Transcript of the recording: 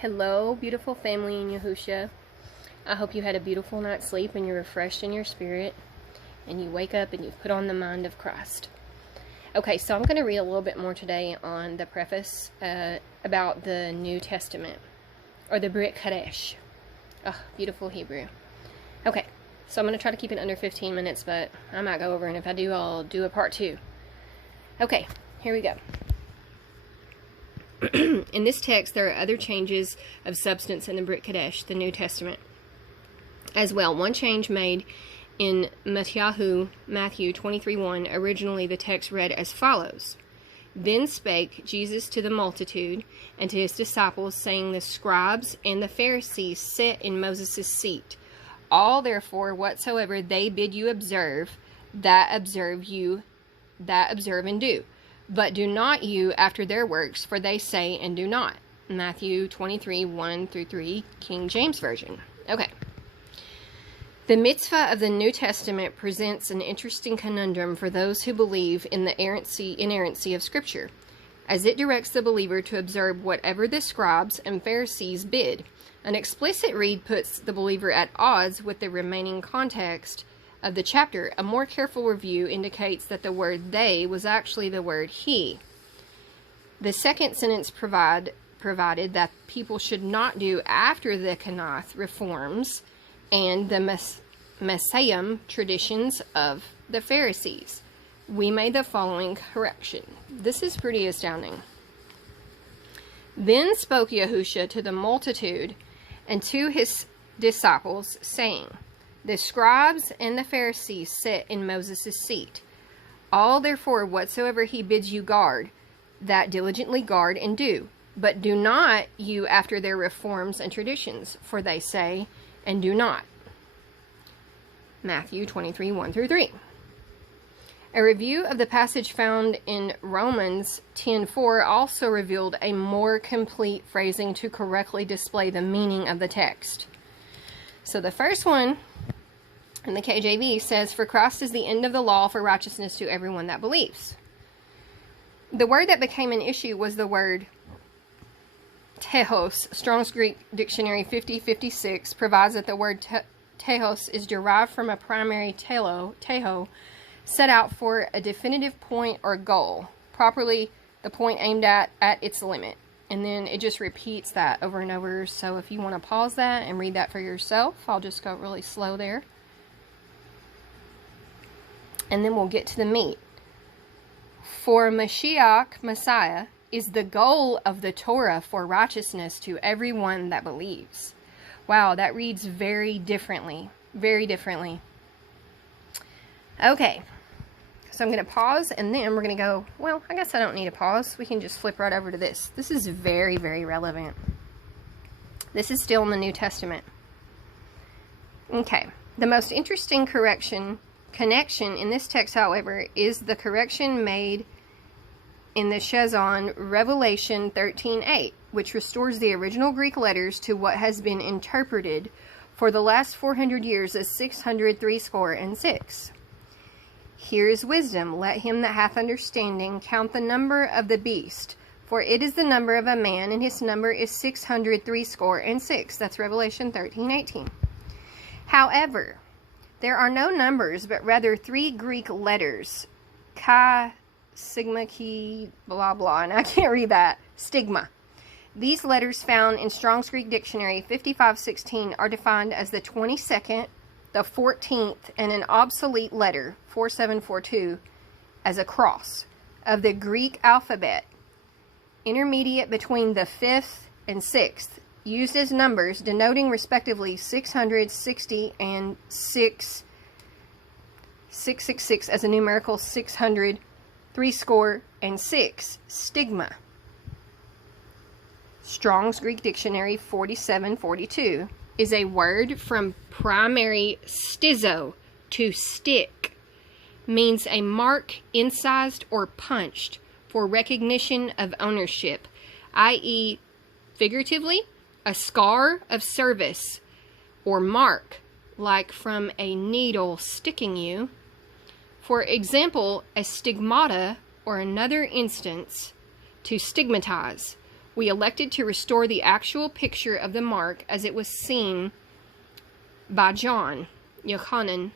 Hello, beautiful family in Yahushua. I hope you had a beautiful night's sleep and you're refreshed in your spirit and you wake up and you've put on the mind of Christ. Okay, so I'm going to read a little bit more today on the preface about the New Testament, or the Brit Kadesh. Oh, beautiful Hebrew. Okay, so I'm going to try to keep it under 15 minutes, but I might go over, and if I do, I'll do a part 2. Okay, here we go. In this text, there are other changes of substance in the Brit Kadesh, the New Testament, as well. One change made in Matthew 23:1. Originally, the text read as follows: Then spake Jesus to the multitude and to his disciples, saying, The scribes and the Pharisees sit in Moses' seat. All therefore whatsoever they bid you observe, that observe and do. But do not you after their works, for they say and do not. Matthew 23:1-3, King James Version. Okay. The mitzvah of the New Testament presents an interesting conundrum for those who believe in the inerrancy of Scripture, as it directs the believer to observe whatever the scribes and Pharisees bid. An explicit read puts the believer at odds with the remaining context of the chapter. A more careful review indicates that the word they was actually the word he. The second sentence provided that people should not do after the Kanath reforms and the Messiah traditions of the Pharisees. We made the following correction. This is pretty astounding. Then spoke Yahushua to the multitude and to his disciples, saying, The scribes and the Pharisees sit in Moses' seat. All therefore whatsoever he bids you guard, that diligently guard and do. But do not you after their reforms and traditions, for they say and do not. Matthew 23:1-3. A review of the passage found in Romans 10:4 also revealed a more complete phrasing to correctly display the meaning of the text. So the first one in the KJV says, For Christ is the end of the law for righteousness to everyone that believes. The word that became an issue was the word tehos. Strong's Greek Dictionary 5056 provides that the word tehos is derived from a primary teho, set out for a definitive point or goal, properly the point aimed at its limit. And then it just repeats that over and over. So if you want to pause that and read that for yourself, I'll just go really slow there. And then we'll get to the meat. For Mashiach, Messiah, is the goal of the Torah for righteousness to everyone that believes. Wow, that reads very differently. Very differently. Okay. So I'm going to pause, and then we're going to go, well, I guess I don't need a pause. We can just flip right over to this. This is very, very relevant. This is still in the New Testament. Okay. The most interesting connection in this text, however, is the correction made in the Shazon Revelation 13:8, which restores the original Greek letters to what has been interpreted for the last 400 years as 636. Here is wisdom. Let him that hath understanding count the number of the beast, for it is the number of a man, and his number is 636. That's Revelation 13:18. However, there are no numbers, but rather 3 Greek letters, chi, sigma, chi, blah, blah, and I can't read that, stigma. These letters found in Strong's Greek Dictionary 5516 are defined as the 22nd, the 14th, and an obsolete letter, 4742, as a cross of the Greek alphabet, intermediate between the 5th and 6th, used as numbers, denoting respectively 660 and 666 as a numerical 636, stigma. Strong's Greek Dictionary 4742 is a word from primary stizo, to stick, means a mark incised or punched for recognition of ownership, i.e., figuratively, a scar of service or mark, like from a needle sticking you. For example, a stigmata, or another instance, to stigmatize, We elected to restore the actual picture of the mark as it was seen by John, Yochanan,